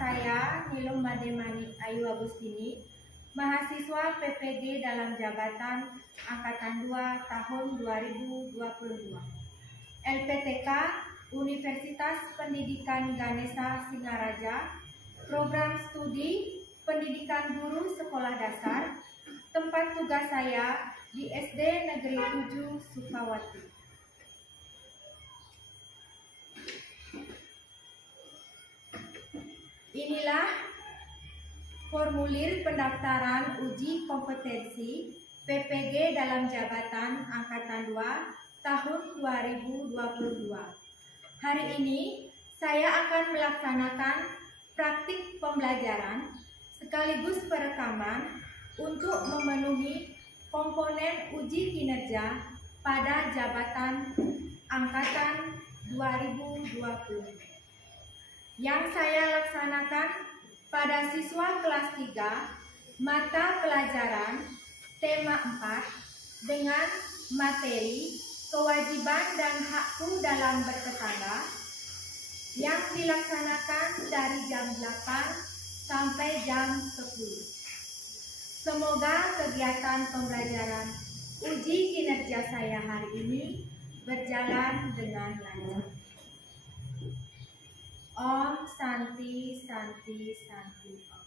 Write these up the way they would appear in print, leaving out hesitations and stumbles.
saya Nilum Mademani Ayu Agustini, mahasiswa PPG dalam jabatan Angkatan 2 tahun 2022. LPTK Universitas Pendidikan Ganesha Singaraja, program studi Pendidikan Guru Sekolah Dasar. Tempat tugas saya di SD Negeri 7 Sukawati. Inilah formulir pendaftaran uji kompetensi PPG dalam jabatan Angkatan 2 tahun 2022. Hari ini saya akan melaksanakan praktik pembelajaran sekaligus perekaman untuk memenuhi komponen uji kinerja pada jabatan Angkatan 2020 yang saya laksanakan pada siswa kelas 3 mata pelajaran tema 4 dengan materi kewajiban dan hakku dalam bertetangga yang dilaksanakan dari jam 8 sampai jam 10. Semoga kegiatan pembelajaran uji kinerja saya hari ini berjalan dengan lancar. Om Santi Santi Santi Om.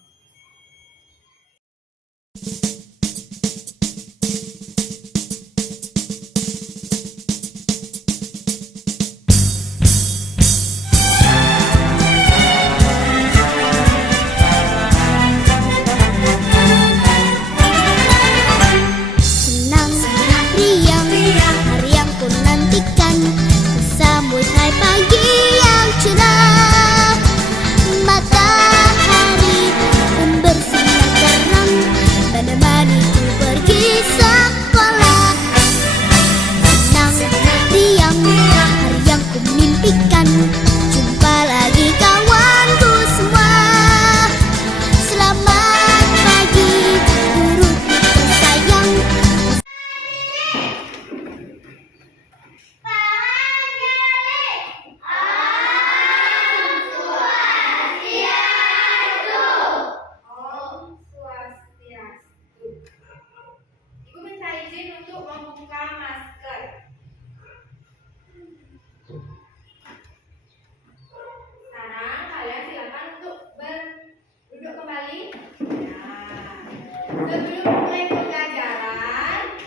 Sebelum mulai pembelajaran,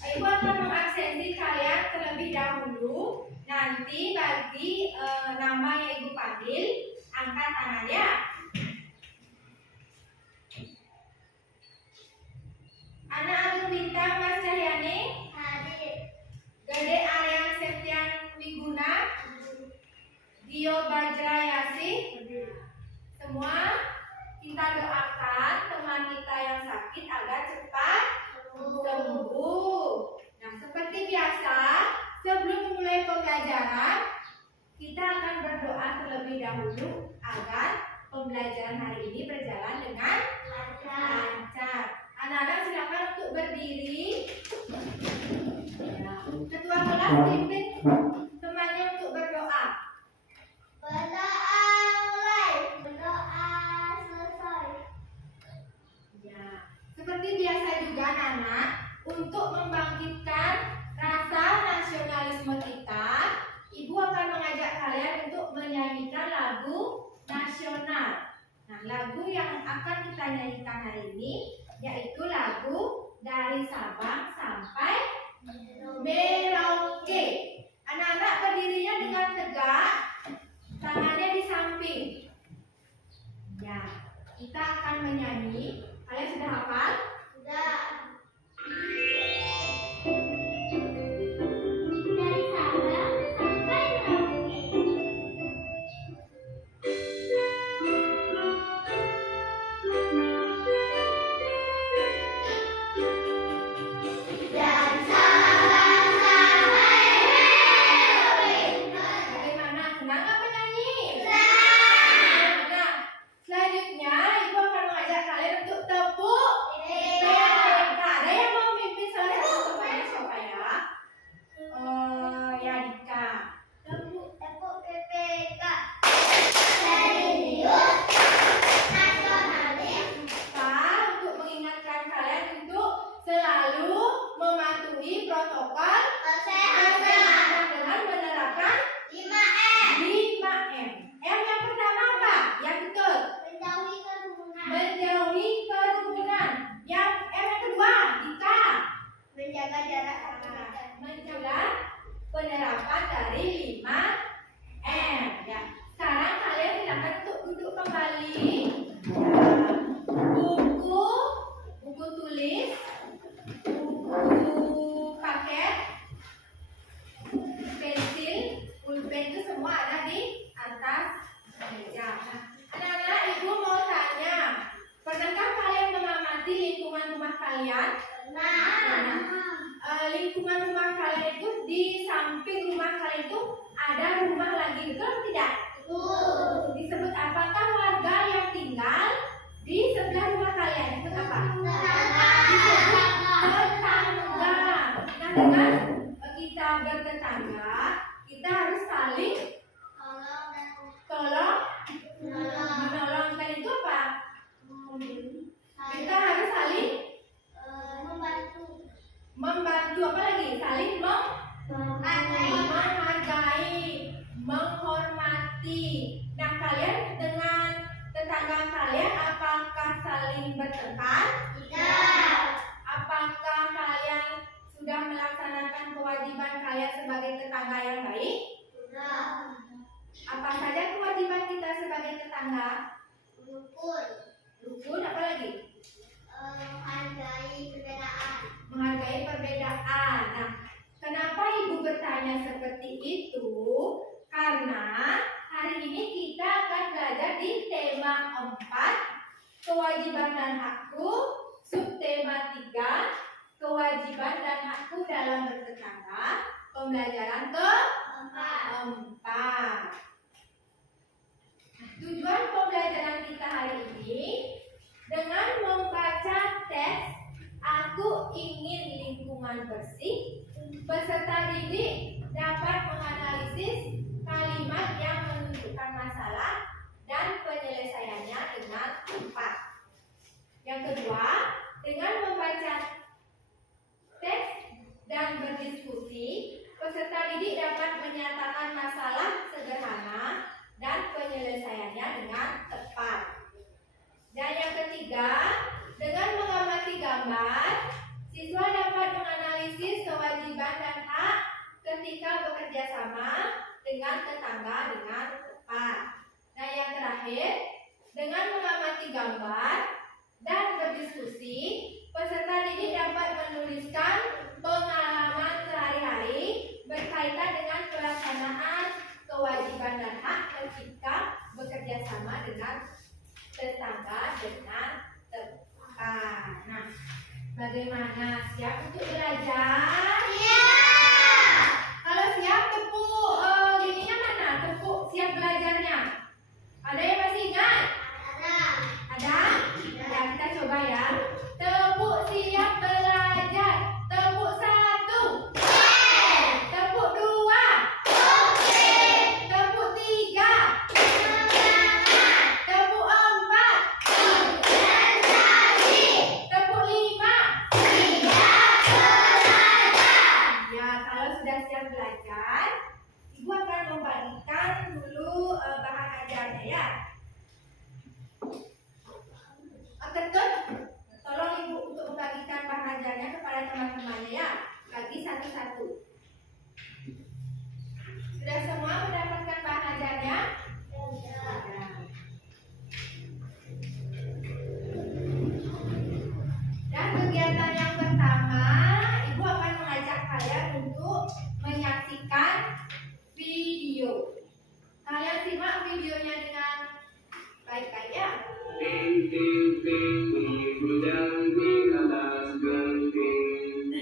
Ibu akan mengabsensi kalian terlebih dahulu. Nanti bagi nama yang Ibu panggil, angkat tangannya. Anak Agung Bintang Mas Cahyani hadir. Gede Aryan Septian Wiguna, Dio Bajrayasi. Semua kita doakan teman kita yang sakit agar cepat sembuh. Nah, seperti biasa, sebelum memulai pembelajaran, kita akan berdoa terlebih dahulu agar pembelajaran hari ini berjalan dengan lancar. Anak-anak silakan untuk berdiri. Ya. Ketua kelas pimpin temannya untuk berdoa. Seperti biasa juga anak-anak, untuk membangkitkan rasa nasionalisme kita, Ibu akan mengajak kalian untuk menyanyikan lagu nasional. Nah, lagu yang akan kita nyanyikan hari ini yaitu lagu Dari Sabang Sampai Merauke. Anak-anak berdirinya dengan tegak, tangannya di samping. Ya, kita akan menyanyi. Kalian sudah hafal? Sudah. Dari Sabang sampai Merauke. Dari Sabang sampai Merauke. Bagaimana? Senang nggak penyanyi? Senang. Nah, selanjutnya Ibu akan mengajak kalian untuk tepuk tangan. kalian? Lingkungan rumah kalian itu di samping rumah kalian itu ada rumah lagi, betul atau tidak? Disebut apakah warga yang tinggal di sebelah rumah kalian? Disebut apa? Disebut tetangga. Nah, dengan kita bertetangga, kita harus saling tolong menolongkan. Itu apa? Kita harus saling membantu. Apa lagi? Saling menghargai, menghormati. Nah, kalian dengan tetangga kalian apakah saling bertengkar? Tidak. Apakah kalian sudah melaksanakan kewajiban kalian sebagai tetangga yang baik? Sudah. Apa saja kewajiban kita sebagai tetangga? Rukun, apa lagi? Menghargai perbedaan. Nah, kenapa Ibu bertanya seperti itu? Karena hari ini kita akan belajar di tema 4, kewajiban dan hakku, subtema 3, kewajiban dan hakku dalam bertetangga, pembelajaran ke-4. Tujuan pembelajaran kita hari ini dengan membaca teks "Aku ingin lingkungan bersih", peserta didik dapat menganalisis kalimat yang menunjukkan masalah dan penyelesaiannya dengan tepat. Yang kedua, dengan membaca teks dan berdiskusi, peserta didik dapat menyatakan masalah sederhana dan penyelesaiannya dengan tepat. Dan yang ketiga, dengan mengamati gambar, siswa dapat menganalisis kewajiban dan hak ketika bekerja sama dengan tetangga dengan tepat. Nah, yang terakhir, dengan mengamati gambar dan berdiskusi, peserta didik dapat menuliskan pengalaman sehari-hari berkaitan dengan pelaksanaan kewajiban dan hak ketika bekerja sama dengan tetangga dengan tepat. Nah, bagaimana? Siap untuk belajar? Iya. Kalau siap, tepuk ininya mana? Tepuk siap belajarnya. Ada yang masih ingat? Ada? Ya, kita coba ya. Tepuk siap belajar. Tepuk 1. Tepuk 2. Tepuk 3. Tepuk 4. Tepuk 5. Ya, kalau sudah siap belajar, Ibu akan membagikan dulu bahan ajarnya ya. Ketut, tolong Ibu untuk membagikan bahan ajarnya kepada teman-temannya ya. Bagi satu-satu. Sudah semua mendapatkan bahan ajarnya? Dan kegiatan yang pertama, Ibu akan mengajak kalian untuk menyaksikan video. Kalian simak videonya dengan baik-baik ya. Ting ting ting bunyi hujan di atas genting.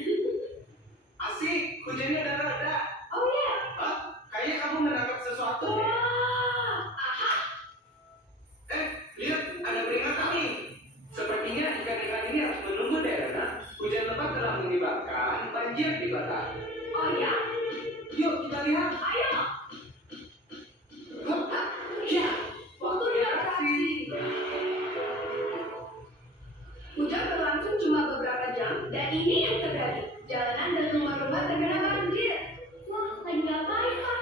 Asik, hujannya udah reda. Oh iya. Hah? Kayaknya kamu menangkap sesuatu deh. Aha. Lihat, ada peringatan nih. Sepertinya ikan-ikan ini harus menunggu deh, Rena. Hujan lebat telah menyebabkan banjir di kota. Oh ya. Yuk kita lihat. Ayo. Hah? Ya. Waktunya beraksi. Hujan berlangsung cuma beberapa jam dan ini yang terjadi. Jalanan dan rumah-rumah tergenang banjir. Wah, lagi ngapain Pak?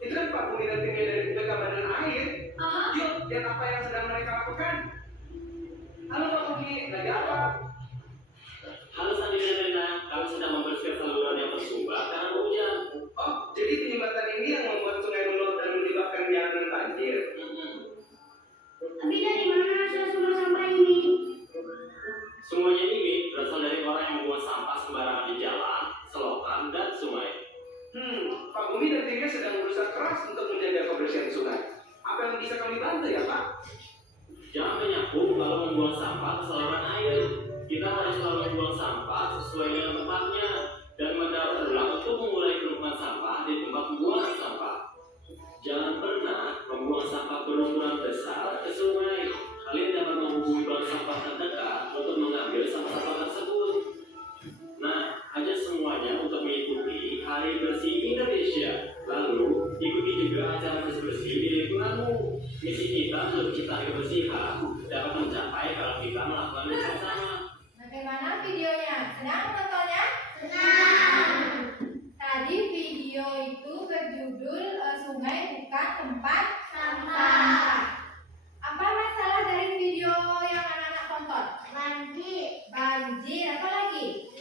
Itu kan Pak Bumi dan Tinggi dari BK Badan Air. Aha. Yuk, lihat apa yang sedang mereka lakukan. Halo Pak Bumi, lagi apa? Halo Sandi dan Rena, kami sedang membersihkan saluran yang tersumbat karena hujan. Oh, jadi penyumbatan ini yang membuat sungai meluap dan menyebabkan biaran banjir. Tapi dari mana asal semua sampah ini? Semuanya ini berasal dari orang yang membuang sampah sembarangan di jalan, selokan, dan sungai. Pak Bumi dan Tinggi sedang berusaha keras untuk menjaga kebersihan sungai. Apa yang bisa kami bantu ya Pak? Jangan menyapu kalau membuang membuang sampah ke saluran air. Kita harus selalu membuang sampah sesuai dengan tempatnya dan mendaur ulang untuk mengurangi penumpukan sampah di tempat pembuangan sampah. Jangan pernah membuang sampah berukuran besar ke sungai. Kalian dapat menghubungi bank sampah terdekat untuk mengambil sampah-sampah tersebut. Nah, ajak semuanya untuk mengikuti Hari Bersih Indonesia. Lalu, ikuti juga acara bersih-bersih di lingkunganmu. Misi kita untuk menciptakan kebersihan dapat mencapai kalau kita melakukan bersama. Bagaimana videonya? Senang menontonnya? Tadi video itu berjudul Sungai Bukan Tempat Sampah. Apa masalah dari video yang anak-anak tonton? Banjir. Apa lagi?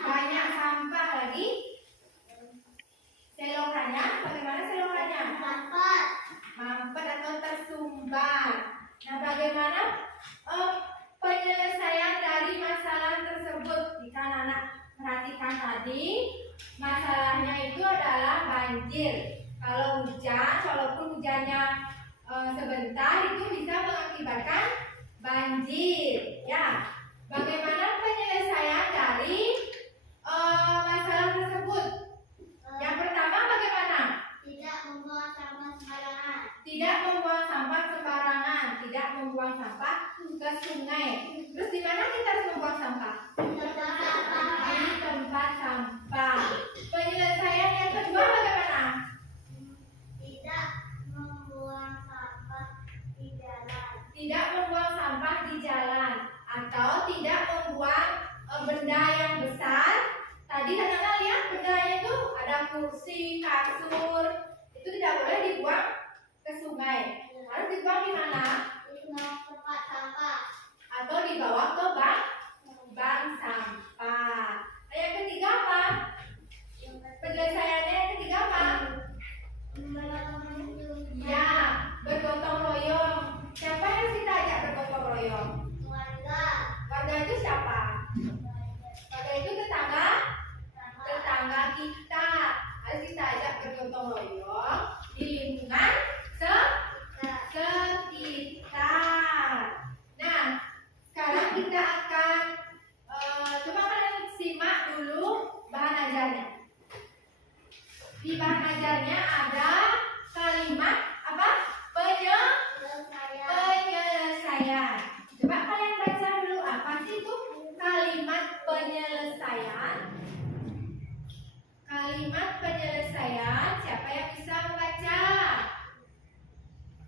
Banyak sampah lagi. Selokannya, bagaimana selokannya? Mampet atau tersumbat. Nah, bagaimana penyelesaian dari masalah tersebut? Jika anak perhatikan tadi, masalahnya itu adalah banjir. Kalau hujan, walaupun hujannya sebentar, itu bisa mengakibatkan banjir. Ya, bagaimana penyelesaian dari masalah tersebut? Yang pertama bagaimana? Tidak membuang sampah sembarangan, tidak membuang sampah ke sungai. Terus di mana kita harus membuang sampah? Di tempat sampah. Penyelesaian yang kedua bagaimana? Tidak membuang sampah di jalan atau tidak membuang benda yang besar. Tadi anak-anak lihat bendanya itu ada kursi, kasur, itu tidak boleh dibuang ke sungai. Harus dibuang di mana? Atau dibawa ke bank sampah. Nah, yang ketiga apa? Penyelesaiannya yang ketiga apa? Ya, bergotong royong. Siapa yang harus kita ajak bergotong royong? Warga itu siapa? Warga itu tetangga kita. Harus kita ajak bergotong royong di lingkungan sekitar. Nah, sekarang kita akan coba kalian simak dulu bahan ajarnya. Di bahan ajarnya ada kalimat apa? Penyelesaian. Coba kalian baca dulu apa sih itu kalimat penyelesaian. Kalimat penyelesaian, siapa yang bisa membaca?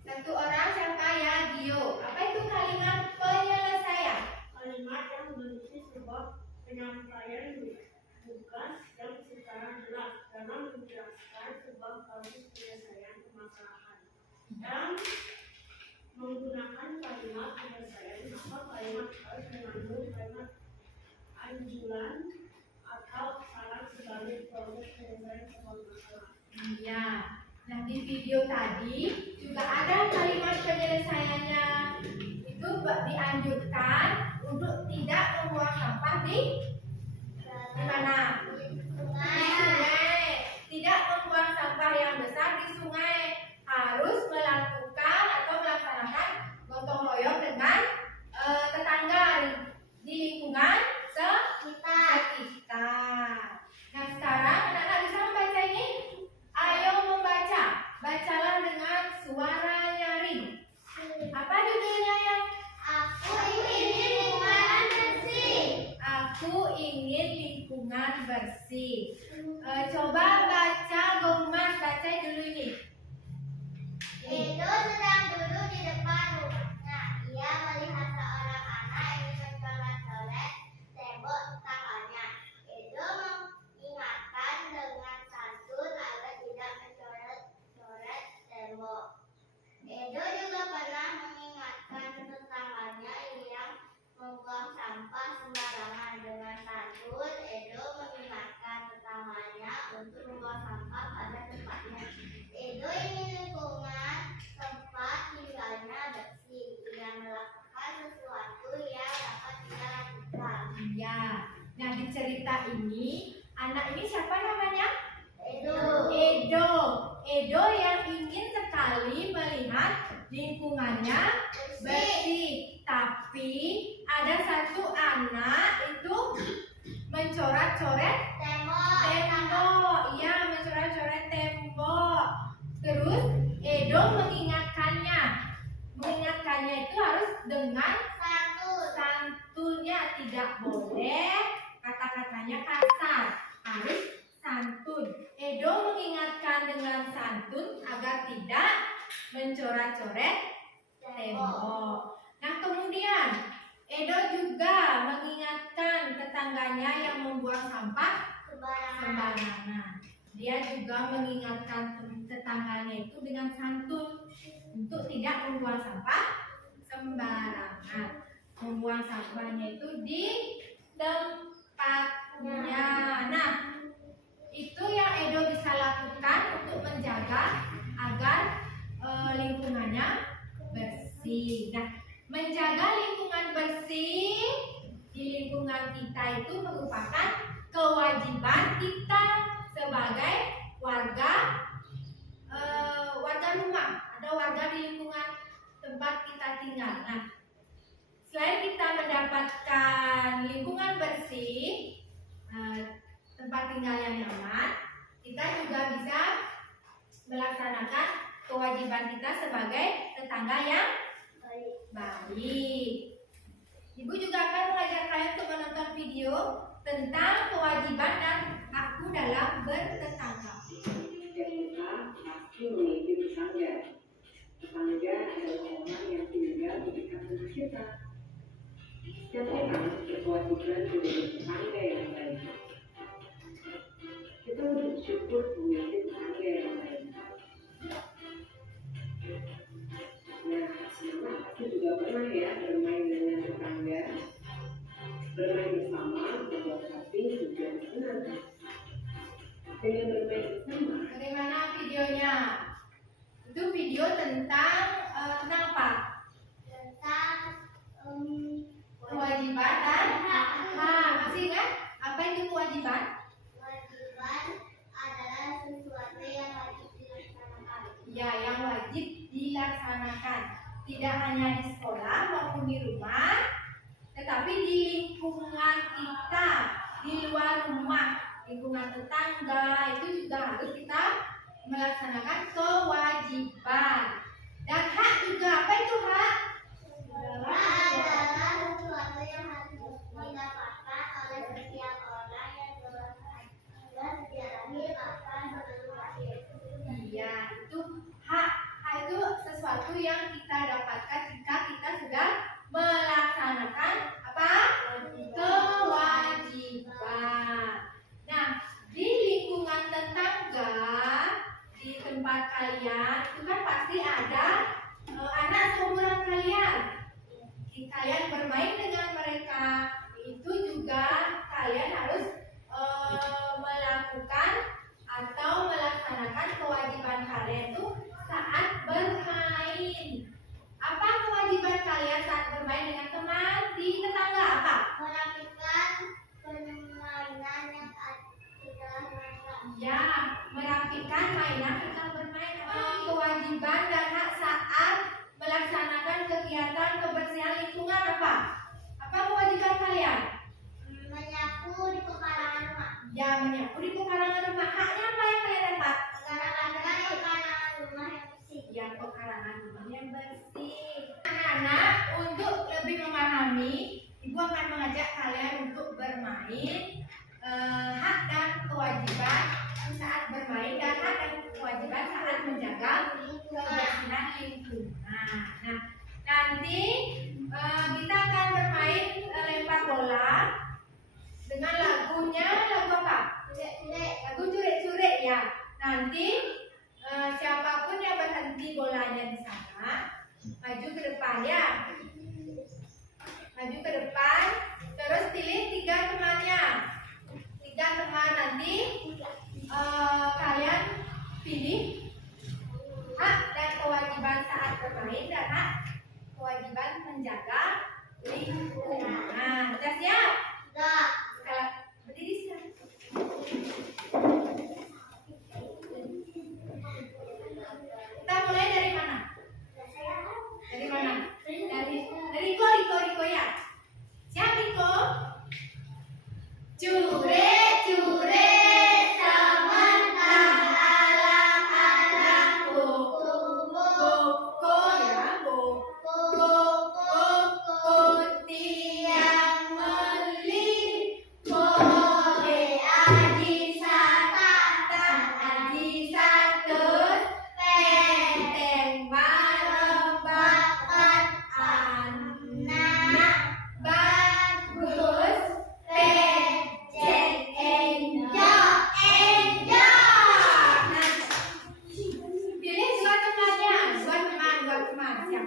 Satu orang, siapa ya? Gio. Apa itu kalimat penyelesaian? Kalimat yang berisi sebuah penyampaian tugas yang secara jelas dalam menjelaskan sebuah proses penyelesaian permasalahan dan menggunakan kalimat penyelesaian, maka kalimat harus mengandung kalimat anjuran atau saran sebagai proses penyelesaian sebuah masalah. Iya. Nah, di video tadi juga ada kalimat penyelesaiannya. Itu dianjurkan untuk tidak membuang sampah di mana? Di sungai. Tidak membuang sampah yang besar di sungai. Harus melakukan atau melaksanakan gotong royong dengan tetangga di lingkungan sekitar. Nah, sekarang anak-anak bisa membaca ini? Ayo membaca. Bacalah dengan suara nyaring. Apa judulnya ya? Aku ingin lingkungan bersih. Coba baca Gomas, baca dulu ini. Edo sedang duduk di depan rumahnya. Ia melihat seorang anak yang mencoret-coret tembok tetangganya. Edo mengingatkan dengan santun agar tidak mencoret-coret tembok. Edo juga pernah mengingatkan tetangganya yang membuang sampah sembarangan. Dengan santun, Edo mengingatkan tetangganya untuk membuang sampah pada tempatnya. Edo ingin lingkungan tempat tinggalnya bersih. Ia melakukan sesuatu yang dapat dia lakukan. Ya. Nah, di cerita ini anak ini siapa namanya? Edo. Edo yang ingin sekali melihat lingkungannya bersih. Tapi mengingatkannya. Mengingatkannya itu harus dengan santunnya, tidak boleh kata-katanya kasar, harus santun. Edo mengingatkan dengan santun agar tidak mencoret-coret tembok. Nah, kemudian Edo juga mengingatkan tetangganya yang membuang sampah sembarangan. Dia juga mengingatkan tetangganya itu dengan santun untuk tidak membuang sampah sembarangan. Membuang sampahnya itu di tempatnya. Nah, itu yang Edo bisa lakukan untuk menjaga agar lingkungannya bersih. Nah, menjaga lingkungan bersih di lingkungan kita itu merupakan kewajiban kita sebagai warga rumah atau warga di lingkungan tempat kita tinggal. Nah, selain kita mendapatkan lingkungan bersih, tempat tinggal yang nyaman, kita juga bisa melaksanakan kewajiban kita sebagai tetangga yang baik. Ibu juga akan mengajak kalian untuk menonton video tentang kewajiban dan hakku dalam bertetangga. Kita pasti memiliki tetangga. Tetangga adalah orang yang tinggal di dekat rumah kita. Setiap orang berkewajiban menjadi tetangga yang baik. Kita bersyukur memiliki tetangga yang baik. Nah, semua pasti juga pernah ya bermain dengan tetangga. Bermain bersama membuat hati juga senang. Dengan bermain bersama. Bagaimana videonya? Itu video tentang apa? Tentang Kewajiban dan hak. Masih ingat? Apa itu kewajiban? kewajiban adalah sesuatu yang wajib dilaksanakan. Ya, yang wajib dilaksanakan. Tidak hanya di sekolah maupun di rumah, tetapi di lingkungan kita, di luar rumah, lingkungan tetangga, itu juga harus kita melaksanakan kewajiban. Dan hak juga, apa itu hak? Adalah sesuatu yang harus didapatkan oleh setiap orang yang berjalanan akan sebelum lahir. Iya, itu hak. Hak itu sesuatu yang kita dapatkan jika kita sudah melaksanakan apa? Kewajiban. Nah, di lingkungan tetangga, di tempat kalian, itu kan pasti ada anak seumuran kalian. Kalian bermain dengan mereka, itu juga kalian harus melakukan atau melaksanakan kewajiban kalian itu saat bermain. Apa kewajiban kalian saat bermain dengan teman di tetangga? Apa? Merapikan permainan yang kita mainkan. Ya, merapikan mainan kita bermain. Kewajiban dan hak saat melaksanakan kegiatan kebersihan lingkungan apa? Apa kewajiban kalian? Menyapu di pekarangan rumah. Ya, menyapu di pekarangan rumah. Haknya apa yang kalian dapat? Mengadakan pekarangan rumah yang bersih. Ya, pekarangan rumah yang bersih. Anak-anak, untuk lebih memahami, Ibu akan mengajak kalian untuk bermain hak dan kewajiban saat bermain dan hak dan kewajiban saat menjaga kebersihan lingkungan. Nah, nanti kita akan bermain lempar bola dengan lagunya lagu apa? Lagu curik-curik ya. Nanti siapapun yang berhenti bolanya di sana maju ke depan ya. Maju ke depan, terus pilih 3 temannya. 3 teman nanti kalian pilih hak dan kewajiban saat bermain dan hak kewajiban menjaga lingkungan. Sudah siap? Sudah. Sekarang berdiri sekarang. Kita mulai dari mana? Dari mana? Dari Riko ya. Siap Riko? Cure sementara anak-anakku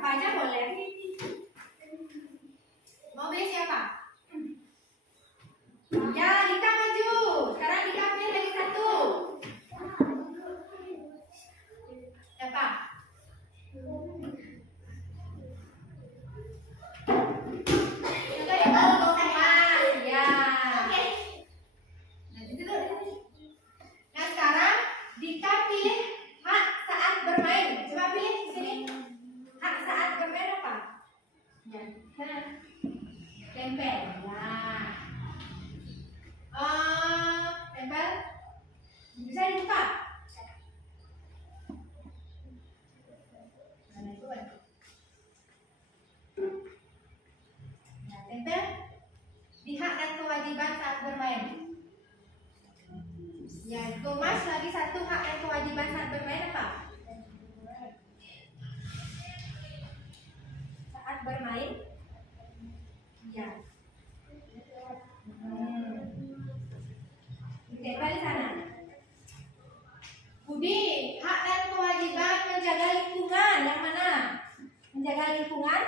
Siapa aja boleh. Mau beli siapa? Ya, Dika maju. Sekarang Dika pilih lagi satu. Siapa? Coba ya, mau Mas. Ya. Nah, itu tuh. Nah, sekarang Dika pilih hak saat bermain. Coba pilih di sini. Hak saat bermain apa? Ya. Tempel. Ya. Tempel. Bisa dibuka. Nah, itu kan. Nah, tempel. Di hak dan kewajiban saat bermain. Ya, Thomas lagi satu hak dan kewajiban saat bermain apa? Saat bermain? Ya. Ditempel di sana. Budi, hak dan kewajiban menjaga lingkungan yang mana? Menjaga lingkungan?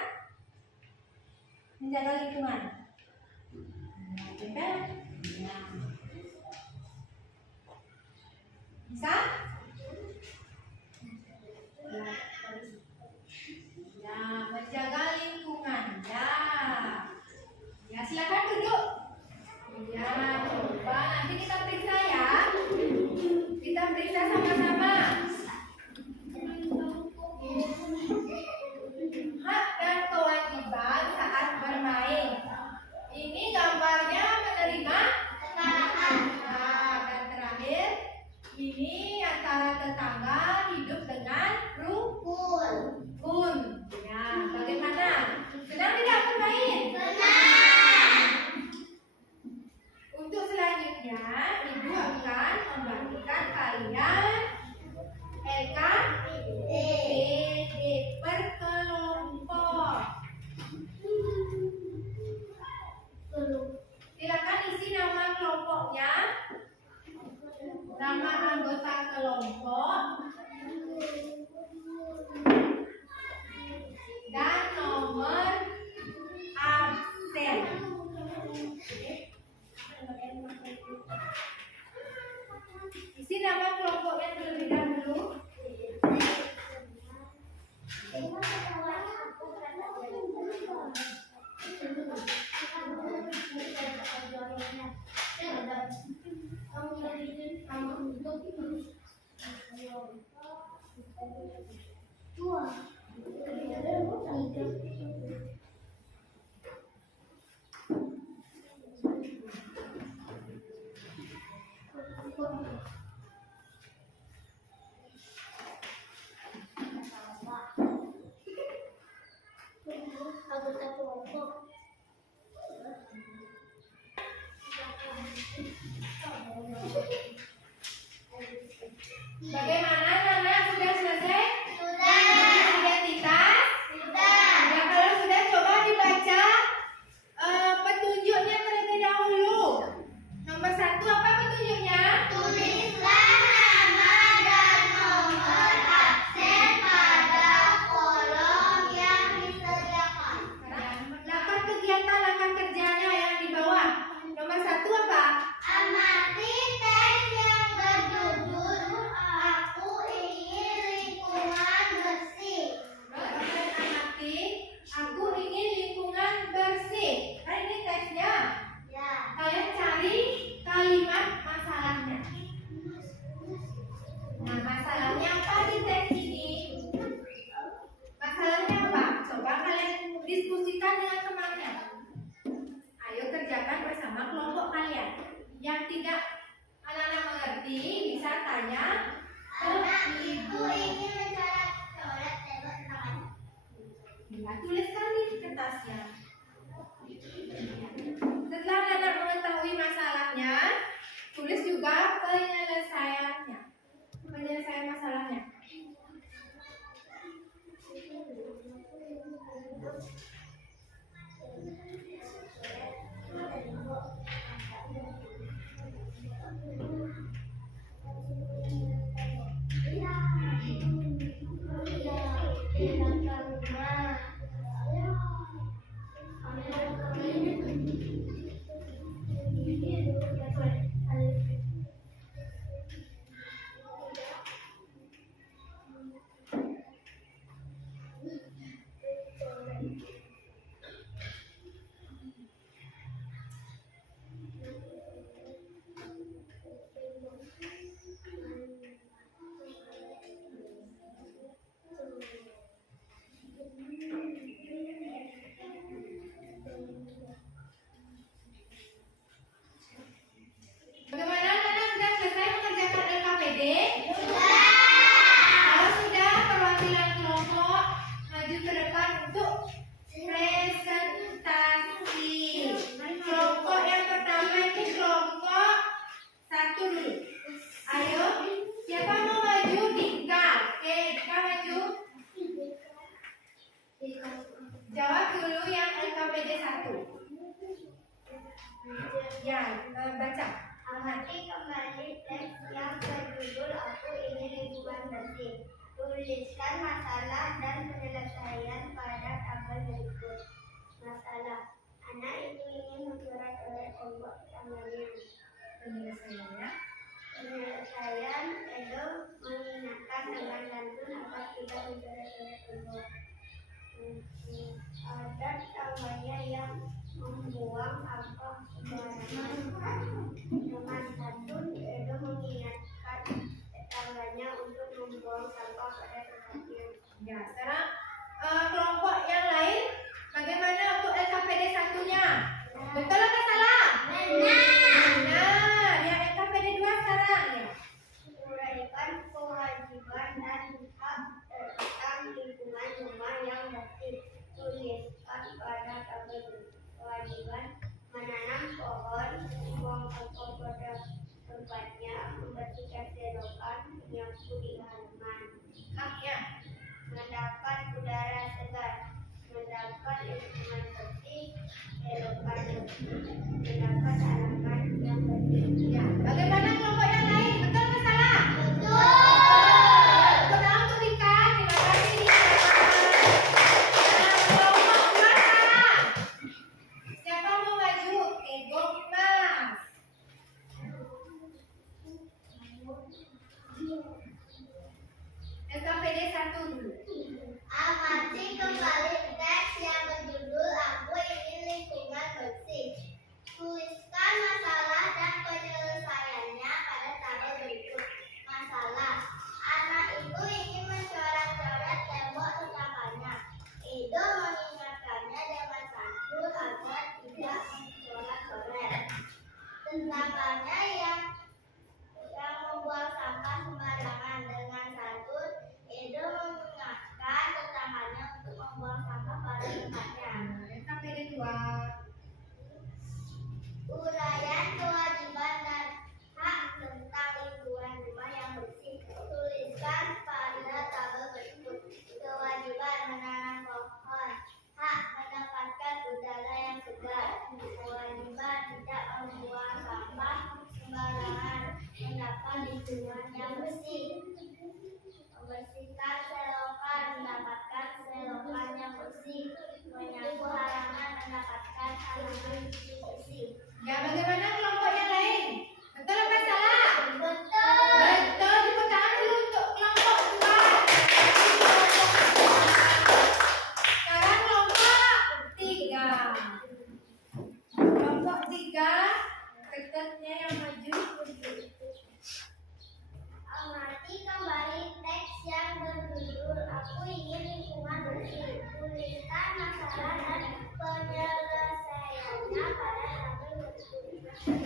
Menjaga lingkungan. Nah, tempel. Nah. Bisa? Ya, menjaga lingkungan. Ya. Ya, silakan duduk. Ya, coba nanti kita periksa ya. Kita periksa sama-sama. Hak dan kewajiban saat bermain. Ini gambarnya menerima kesalahan. Nah, dan terakhir ini antara tetangga hidup dengan rukun. Ya, bagaimana? Senang tidak bermain? Senang. Untuk selanjutnya, Ibu akan membagikan kalian LKPD per kelompok. Silakan isi nama kelompoknya, nama anggota kelompok, dan nomor absen. Isi nama kelompoknya terlebih dahulu. Anggota kelompok. Bagaimana Nana? Sudah selesai? Sudah. Identitas? Sudah. Ya, kalau sudah coba dibaca petunjuknya terlebih dahulu. Nomor 1 apa petunjuknya? Tulislah nama dan nomor absen pada kolom yang disediakan. Lakukan kegiatan langkah kerjanya yang di bawah. Nomor 1 apa? Amati teks yang berjudul Aku Ingin Lingkungan Bersih. Kalian amati. Aku ingin lingkungan bersih. Kan ini teksnya. Ya. Kalian cari kalimat masalahnya. Nah, masalahnya apa di teks ini? Masalahnya apa? Coba kalian diskusikan dengan temannya. Ayo kerjakan bersama kelompok kalian. Yang tidak anak-anak mengerti bisa tanya ke Anak ibu ingin mencoret tembok depan. ya, tuliskan di kertasnya. Setelah anak mengetahui masalahnya, tulis juga penyelesaiannya. Penyelesaian masalahnya. Di belakang rumah. 1. Ya, baca. Amati kembali teks yang berjudul Aku Ingin Lingkungan Bersih. Tuliskan masalah dan penyelesaian pada tabel berikut. Masalah: anak itu ingin mencoret-coret tembok tetangganya. Penyelesaiannya. Penyelesaian: Edo mengingatkan dengan santun agar tidak mencoret-coret tembok. Ada tetangganya yang membuang sampah sembarangan. Dengan santun, Edo mengingatkan tetangganya untuk membuang sampah pada tempatnya. Ya, sekarang kelompok yang lain bagaimana untuk LKPD 1-nya? Betul atau salah? Benar. Yang LKPD 2 sekarang ya. Uraikan kewajiban dan hak tentang lingkungan rumah yang bersih. Tuliskan pada tabel kewajiban: menanam pohon, membuang sampah pada tempatnya, membersihkan selokan, menyapu di halaman. Haknya. Mendapat udara segar, mendapat lingkungan bersih, selokan bersih, mendapat halaman yang bersih. Ya, bagaimana kelompok yang lain? Betul atau salah? Betul. Tepuk tangan untuk Rika. Terima kasih Rika. Kelompok 2 sekarang. Siapa mau maju? Ego Mas. LKPD 1 dulu. Amati kembali teks yang berjudul Aku Ingin Lingkungan Bersih. Tuliskan masalah dan penyelesaiannya pada tabel berikut. Masalah: anak itu ingin mencoret-coret tembok tetangganya. Edo mengingatkannya dengan santun agar tidak mencoret-coret. Tetangganya yang membuang sampah sembarangan. Dengan santun, Edo mengingatkan tetangganya untuk membuang sampah pada tempatnya. LKPD 2. Uraian kewajiban dan hak tentang lingkungan rumah yang bersih. Tuliskan pada tabel berikut. Kewajiban: menanam pohon. Hak: mendapatkan udara yang segar. Kewajiban: tidak membuang sampah sembarangan. Mendapat lingkungan yang bersih. Membersihkan selokan, mendapatkan selokan yang bersih. Menyapu halaman, mendapatkan halaman bersih. Ya, bagaimana kelompok yang lain? Betul atau salah? Betul. Betul. Tepuk tangan dulu untuk kelompok 2. Sekarang kelompok 3. Kelompok 3. Ketatnya yang maju. Amati kembali teks yang berjudul Aku Ingin Lingkungan Bersih. Tuliskan masalah dan penyelesaiannya pada tabel berikut.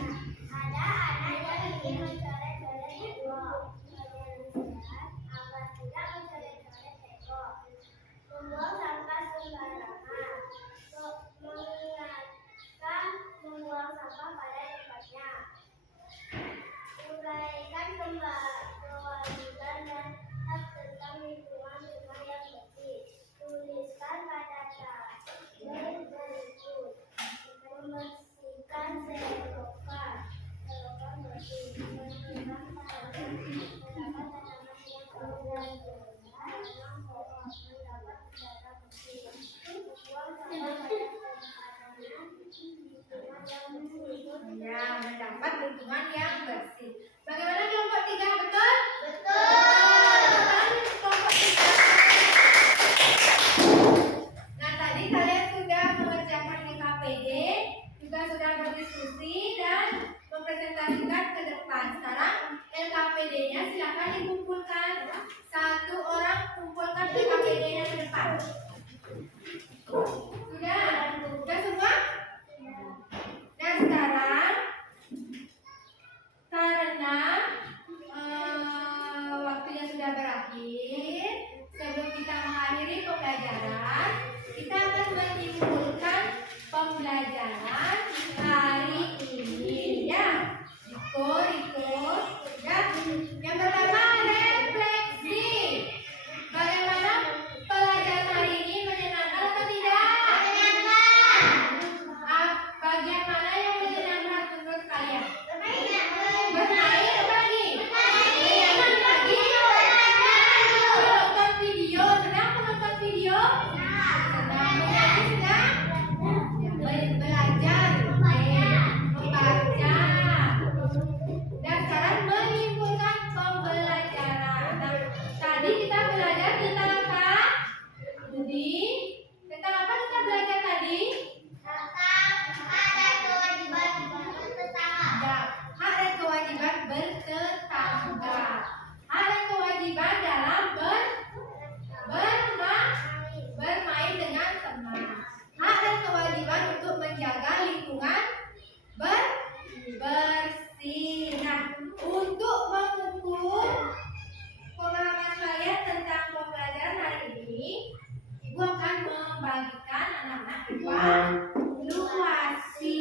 evaluasi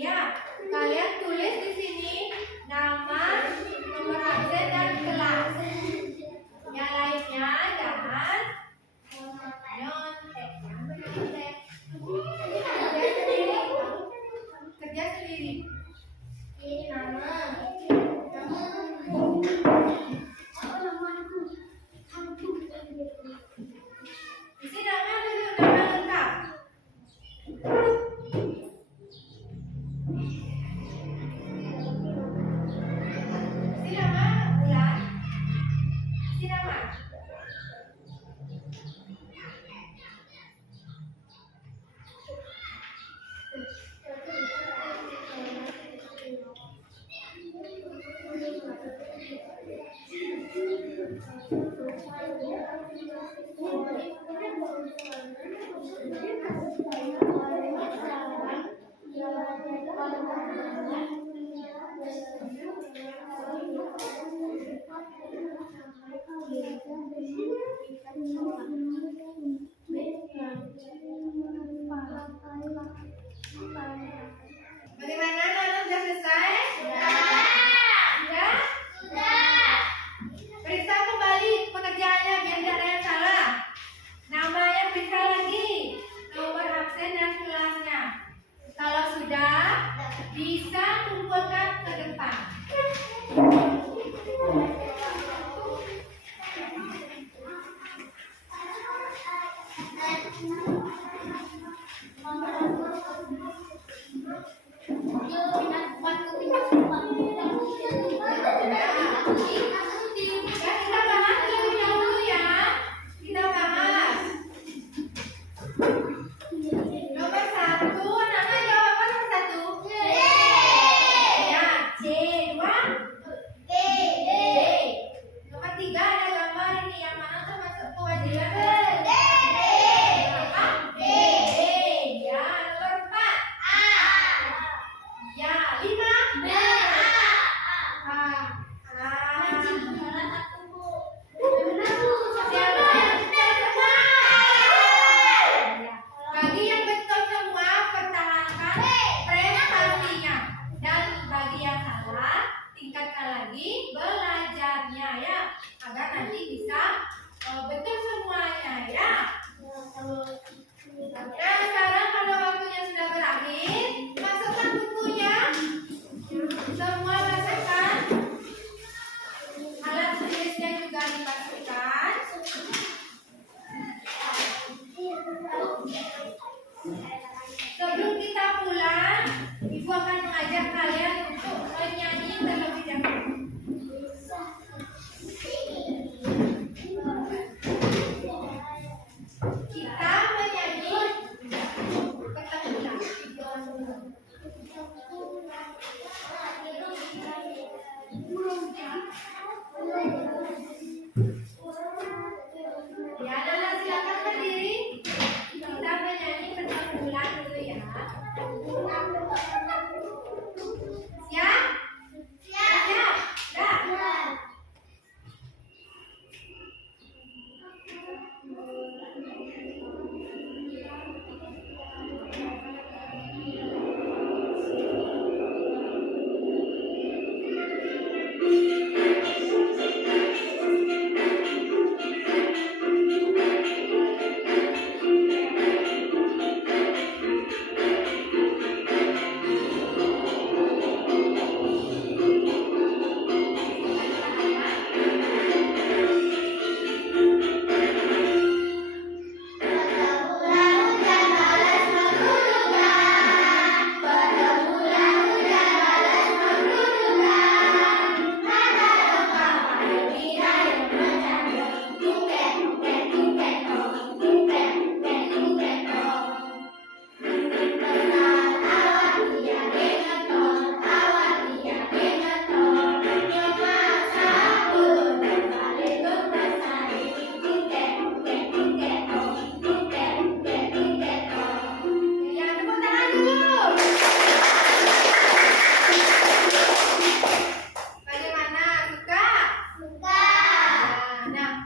ya. Kalian tulis di sini nama, nomor absen dan kelas. Yang lainnya jangan nyontek, jangan menyontek. Kerja sendiri. Ini nama. Isi nama dulu, nama lengkap. Isi nama bulan. Isi nama. Bagaimana, Nana sudah selesai? Sudah? Periksa kembali pekerjaannya biar tidak ada yang salah. Namanya periksa lagi, nomor absen dan kelasnya. Kalau sudah, bisa kumpulkan ke depan. Kita bahas terlebih dahulu ya. Kita bahas. Nomor 1, Nana jawab apa nomor 1? Ya, C. 2? D. Nomor 3 ada gambar ini yang mana termasuk kewajiban? Apa? D. Ya, nomor 4. Ya, 5. Bagi yang betul semua, pertahankan prestasinya. Dan bagi yang salah, tingkatkan lagi belajarnya ya. Agar nanti bisa betul semuanya ya. Nah, sekarang kalau waktunya sudah berakhir, masukkan bukunya. Semua masukkan. Alat tulisnya juga dimasukkan. Sebelum kita pulang, Ibu akan mengajak kalian untuk menyanyi terlebih dahulu. Kita menyanyi ketemulah. Ya, Nana silakan berdiri. Kita menyanyi pertempuran dulu ya. Siap? Siap. Dah.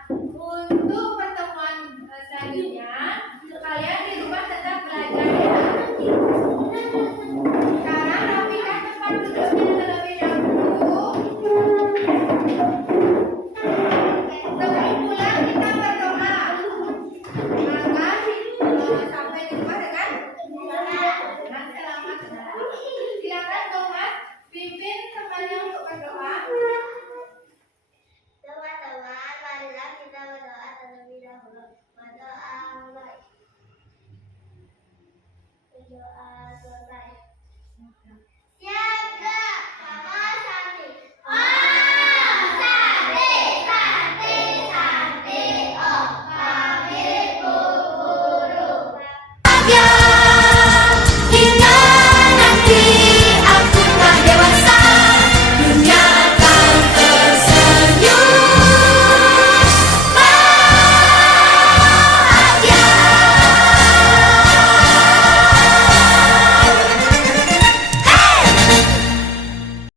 Untuk pertemuan selanjutnya, kalian di rumah tetap belajar ya. berdoa selesai.